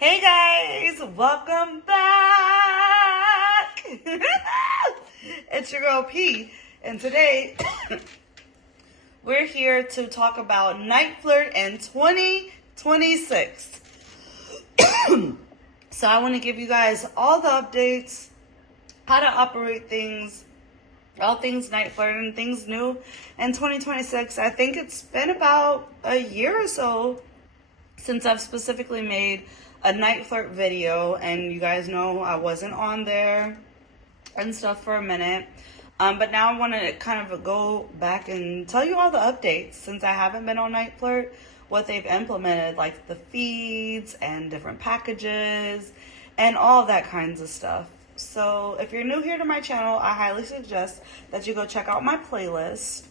Hey guys, welcome back. It's your girl P, and today we're here to talk about Niteflirt in 2026. So I want to give you guys all the updates, how to operate things, all things Niteflirt and things new in 2026. I think it's been about a year or so since I've specifically made a Niteflirt video, and you guys know I wasn't on there and stuff for a minute. But now I want to kind of go back and tell you all the updates since I haven't been on Niteflirt, what they've implemented, like the feeds and different packages and all that kinds of stuff. So if you're new here to my channel, I highly suggest that you go check out my playlist.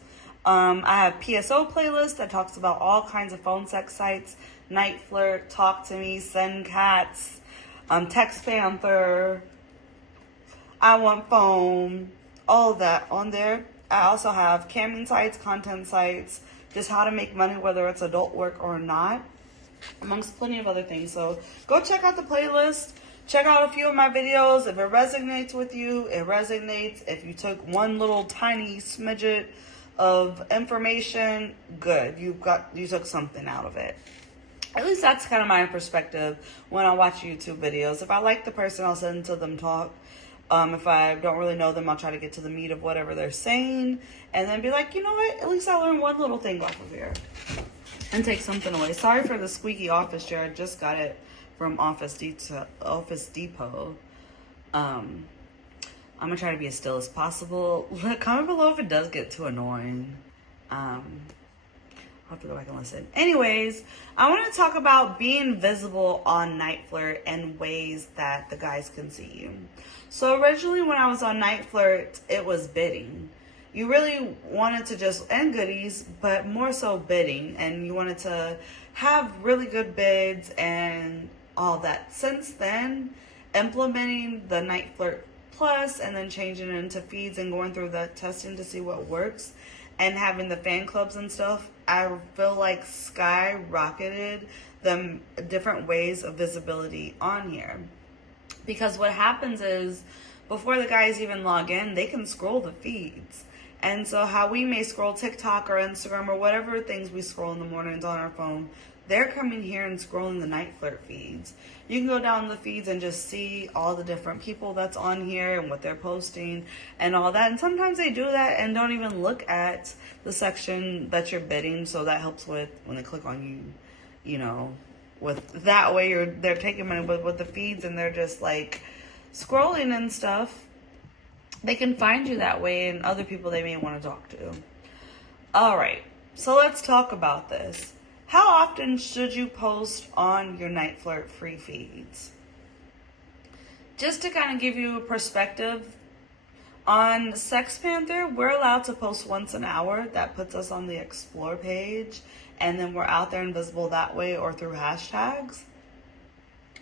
I have PSO playlist that talks about all kinds of phone sex sites, Niteflirt, Talk to Me, Send Cats, Text Panther, I Want Phone, all of that on there. I also have camming sites, content sites, just how to make money, whether it's adult work or not, amongst plenty of other things. So go check out the playlist. Check out a few of my videos. If it resonates with you, it resonates. If you took one little tiny smidget of information, good. You took something out of it. At least that's kind of my perspective when I watch YouTube videos. If I like the person, I'll listen to them talk. If I don't really know them, I'll try to get to the meat of whatever they're saying and then be like, you know what? At least I learned one little thing off of here and take something away. Sorry for the squeaky office chair. I just got it from Office Depot. I'm going to try to be as still as possible. Comment below if it does get too annoying. I'll have to go back and listen. Anyways, I want to talk about being visible on Niteflirt and ways that the guys can see you. So originally when I was on Niteflirt, it was bidding. You really wanted to just, and goodies, but more so bidding. And you wanted to have really good bids and all that. Since then, implementing the Niteflirt Plus and then changing it into feeds and going through the testing to see what works and having the fan clubs and stuff, I feel like skyrocketed the different ways of visibility on here. Because what happens is, before the guys even log in, they can scroll the feeds. And so how we may scroll TikTok or Instagram or whatever things we scroll in the mornings on our phone, they're coming here and scrolling the Niteflirt feeds. You can go down the feeds and just see all the different people that's on here and what they're posting and all that. And sometimes they do that and don't even look at the section that you're bidding. So that helps with when they click on you, you know, with that way they're taking money. But with the feeds and they're just like scrolling and stuff, they can find you that way and other people they may want to talk to. All right, so let's talk about this. How often should you post on your Niteflirt free feeds? Just to kind of give you a perspective, on Sex Panther, we're allowed to post once an hour. That puts us on the Explore page, and then we're out there and visible that way or through hashtags.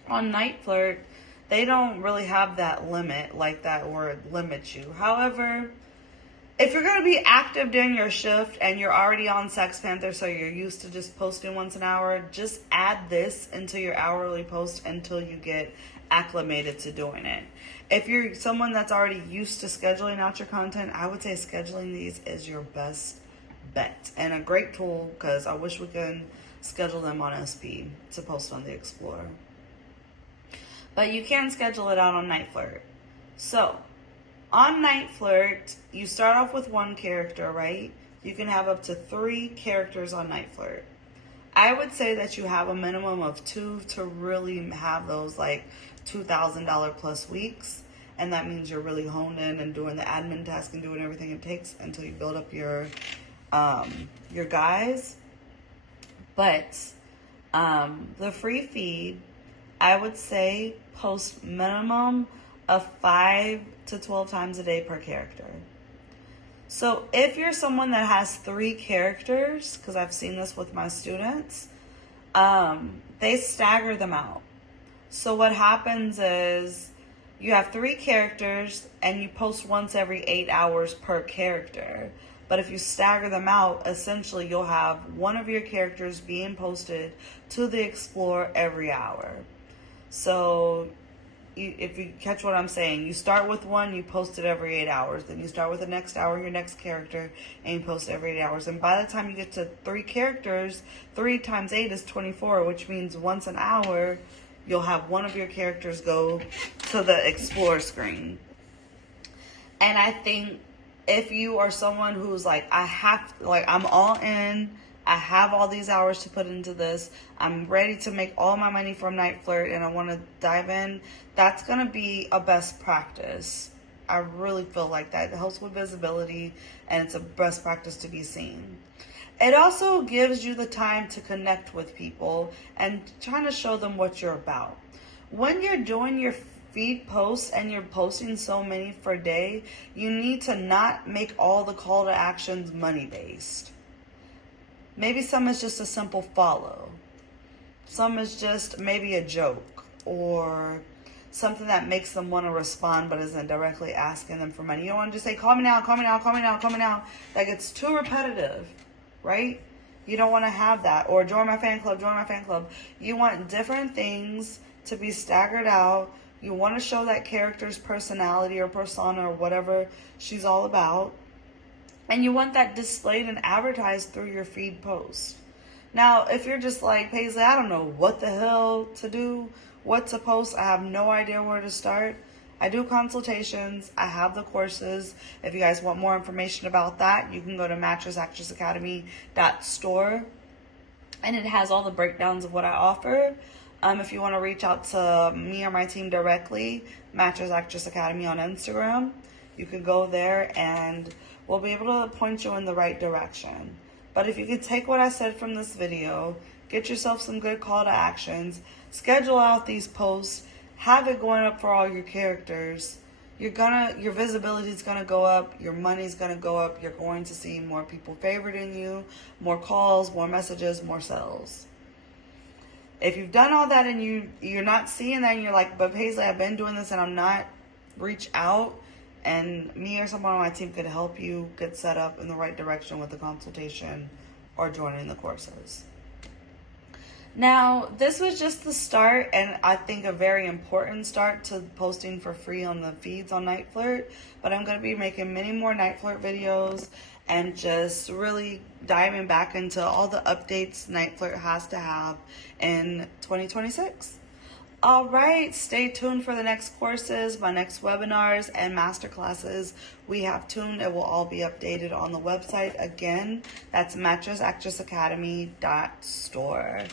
On Niteflirt, they don't really have that limit, like that word limits you. However, if you're going to be active during your shift and you're already on Sex Panther, so you're used to just posting once an hour, just add this into your hourly post until you get acclimated to doing it. If you're someone that's already used to scheduling out your content, I would say scheduling these is your best bet and a great tool, because I wish we could schedule them on SP to post on the Explorer. But you can schedule it out on Niteflirt. So on Niteflirt, you start off with one character, right? You can have up to 3 characters on Niteflirt. I would say that you have a minimum of 2 to really have those like $2,000 plus weeks. And that means you're really honed in and doing the admin task and doing everything it takes until you build up your guys. But the free feed, I would say post minimum of 5 to 12 times a day per character. So if you're someone that has 3 characters, because I've seen this with my students, they stagger them out. So what happens is you have 3 characters and you post once every 8 hours per character. But if you stagger them out, essentially you'll have one of your characters being posted to the Explorer every hour. So if you catch what I'm saying, you start with one, you post it every 8 hours. Then you start with the next hour, your next character, and you post it every 8 hours. And by the time you get to 3 characters, 3 times 8 is 24, which means once an hour, you'll have one of your characters go to the explore screen. And I think if you are someone who's like, I'm all in, I have all these hours to put into this, I'm ready to make all my money from Niteflirt, and I want to dive in, that's going to be a best practice. I really feel like that. It helps with visibility, and it's a best practice to be seen. It also gives you the time to connect with people and trying to show them what you're about. When you're doing your feed posts and you're posting so many per day, you need to not make all the call to actions money based. Maybe some is just a simple follow. Some is just maybe a joke or something that makes them want to respond but isn't directly asking them for money. You don't want to just say, call me now, call me now, call me now, call me now. Like, it's too repetitive, right? You don't want to have that. Or join my fan club, join my fan club. You want different things to be staggered out. You want to show that character's personality or persona or whatever she's all about. And you want that displayed and advertised through your feed post. Now, if you're just like, Paislee, I don't know what the hell to do, what to post, I have no idea where to start, I do consultations, I have the courses. If you guys want more information about that, you can go to mattressactressacademy.store, and it has all the breakdowns of what I offer. If you want to reach out to me or my team directly, Mattress Actress Academy on Instagram, you can go there and we'll be able to point you in the right direction. But if you can take what I said from this video, get yourself some good call to actions, schedule out these posts, have it going up for all your characters, your visibility is gonna go up, your money's gonna go up, you're going to see more people favoriting you, more calls, more messages, more sales. If you've done all that and you're not seeing that and you're like, but Paislee, I've been doing this and I'm not, reach out, and me or someone on my team could help you get set up in the right direction with the consultation or joining the courses. Now, this was just the start, and I think a very important start to posting for free on the feeds on Niteflirt, but I'm going to be making many more Niteflirt videos and just really diving back into all the updates Niteflirt has to have in 2026. All right, stay tuned for the next courses, my next webinars, and masterclasses we have tuned. It will all be updated on the website. Again, that's mattressactressacademy.store.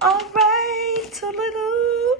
All right, toodaloo.